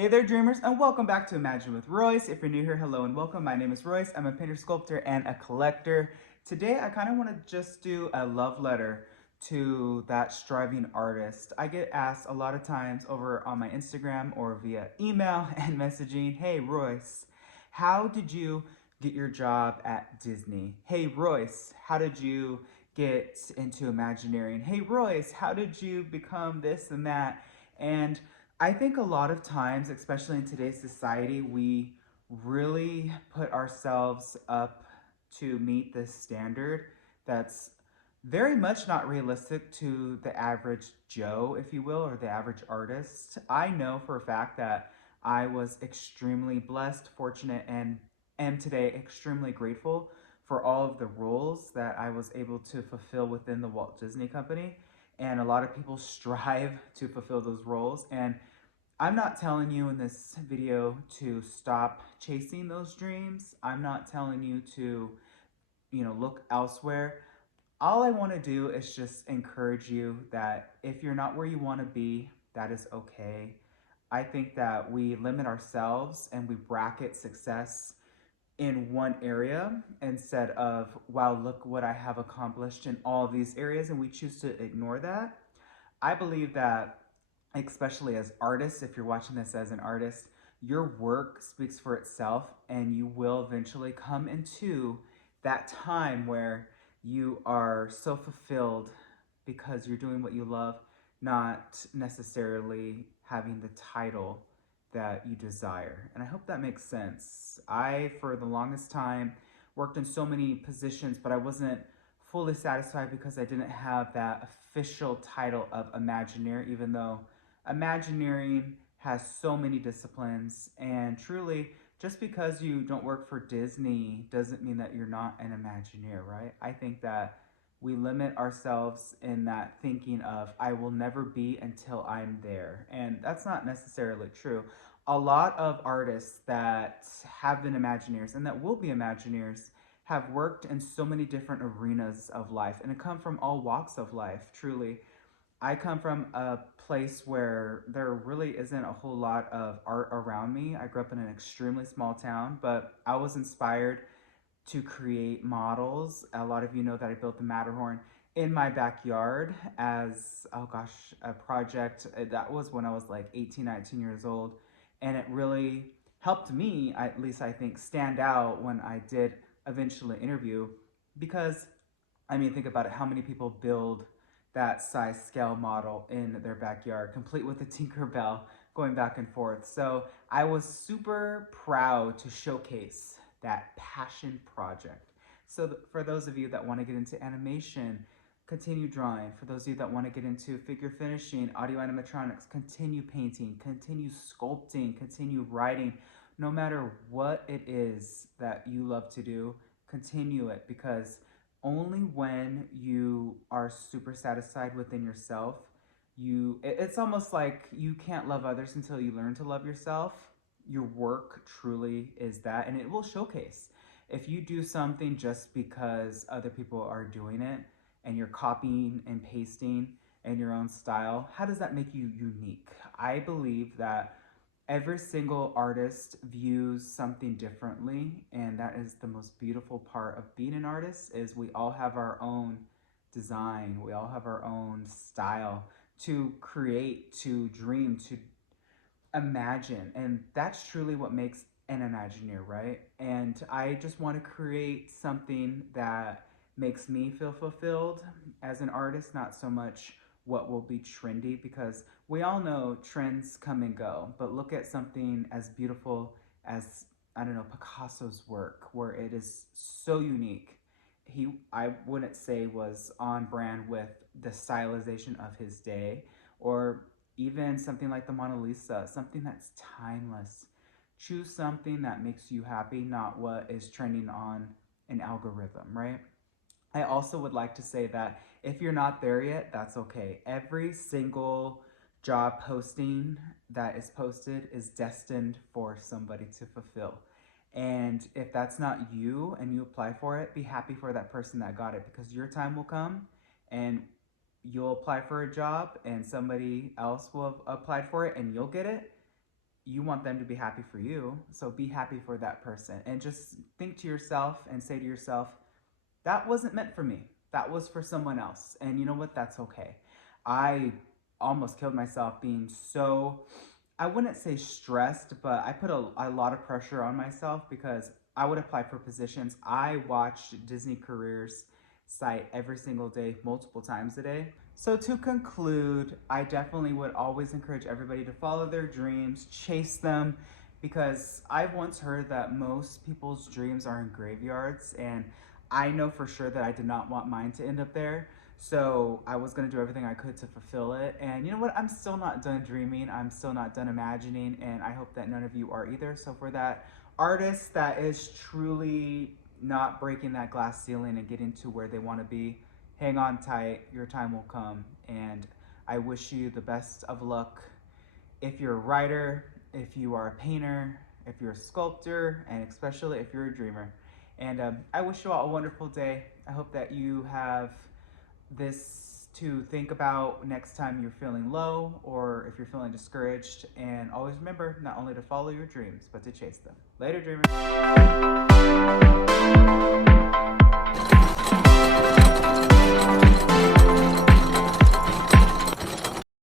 Hey there, dreamers, and welcome back to Imagine with Royce. If you're new here, hello and welcome. My name is Royce. I'm a painter, sculptor, and a collector. Today, I kind of want to just do a love letter to that striving artist. I get asked a lot of times over on my Instagram or via email and messaging, hey, Royce, how did you get your job at Disney? Hey, Royce, how did you get into Imagineering? Hey, Royce, how did you become this and that? And I think a lot of times, especially in today's society, we really put ourselves up to meet this standard that's very much not realistic to the average Joe, if you will, or the average artist. I know for a fact that I was extremely blessed, fortunate, and am today extremely grateful for all of the roles that I was able to fulfill within the Walt Disney Company. And a lot of people strive to fulfill those roles. And I'm not telling you in this video to stop chasing those dreams. I'm not telling you to, look elsewhere. All I want to do is just encourage you that if you're not where you want to be, that is okay. I think that we limit ourselves and we bracket success in one area instead of, wow, look what I have accomplished in all of these areas, and we choose to ignore that. I believe that, especially as artists, if you're watching this as an artist, your work speaks for itself, and you will eventually come into that time where you are so fulfilled because you're doing what you love, not necessarily having the title that you desire. And I hope that makes sense. I, for the longest time, worked in so many positions, but I wasn't fully satisfied because I didn't have that official title of Imagineer, even though Imagineering has so many disciplines. And truly, just because you don't work for Disney doesn't mean that you're not an Imagineer, right? I think that we limit ourselves in that thinking of, I will never be until I'm there. And that's not necessarily true. A lot of artists that have been Imagineers and that will be Imagineers have worked in so many different arenas of life and come from all walks of life, truly. I come from a place where there really isn't a whole lot of art around me. I grew up in an extremely small town, but I was inspired to create models. A lot of you know that I built the Matterhorn in my backyard as, oh gosh, a project. That was when I was like 18, 19 years old. And it really helped me, at least I think, stand out when I did eventually interview. Because, I mean, think about it, how many people build that size scale model in their backyard, complete with a Tinkerbell going back and forth. So I was super proud to showcase that passion project. So for those of you that want to get into animation, continue drawing. For those of you that want to get into figure finishing, audio animatronics, continue painting, continue sculpting, continue writing. No matter what it is that you love to do, continue it, because only when you are super satisfied within yourself, it's almost like you can't love others until you learn to love yourself. Your work truly is that, and it will showcase. If you do something just because other people are doing it and you're copying and pasting in your own style, how does that make you unique? I believe that every single artist views something differently, and that is the most beautiful part of being an artist, is we all have our own design, we all have our own style to create, to dream, to imagine. And that's truly what makes an Imagineer, right? And I just want to create something that makes me feel fulfilled as an artist, not so much what will be trendy, because we all know trends come and go. But look at something as beautiful as, I don't know, Picasso's work, where it is so unique. I wouldn't say was on brand with the stylization of his day, or even something like the Mona Lisa, something that's timeless. Choose something that makes you happy, not what is trending on an algorithm, right? I also would like to say that if you're not there yet, that's okay. Every single job posting that is posted is destined for somebody to fulfill. And if that's not you and you apply for it, be happy for that person that got it, because your time will come and you'll apply for a job and somebody else will have applied for it and you'll get it. you want them to be happy for you. So be happy for that person. And just think to yourself and say to yourself, that wasn't meant for me. That was for someone else. And you know what? That's okay. I almost killed myself being so, I wouldn't say stressed, but I put a lot of pressure on myself because I would apply for positions. I watched Disney Careers site every single day, multiple times a day. So to conclude, I definitely would always encourage everybody to follow their dreams, chase them, because I've once heard that most people's dreams are in graveyards, and I know for sure that I did not want mine to end up there. So I was gonna do everything I could to fulfill it. And you know what? I'm still not done dreaming. I'm still not done imagining, and I hope that none of you are either. So for that artist that is truly not breaking that glass ceiling and getting to where they want to be, hang on tight. Your time will come, and I wish you the best of luck. If you're a writer, if you are a painter, if you're a sculptor, and especially if you're a dreamer. And I wish you all a wonderful day. I hope that you have this to think about next time you're feeling low or if you're feeling discouraged. And always remember not only to follow your dreams, but to chase them. Later, dreamers.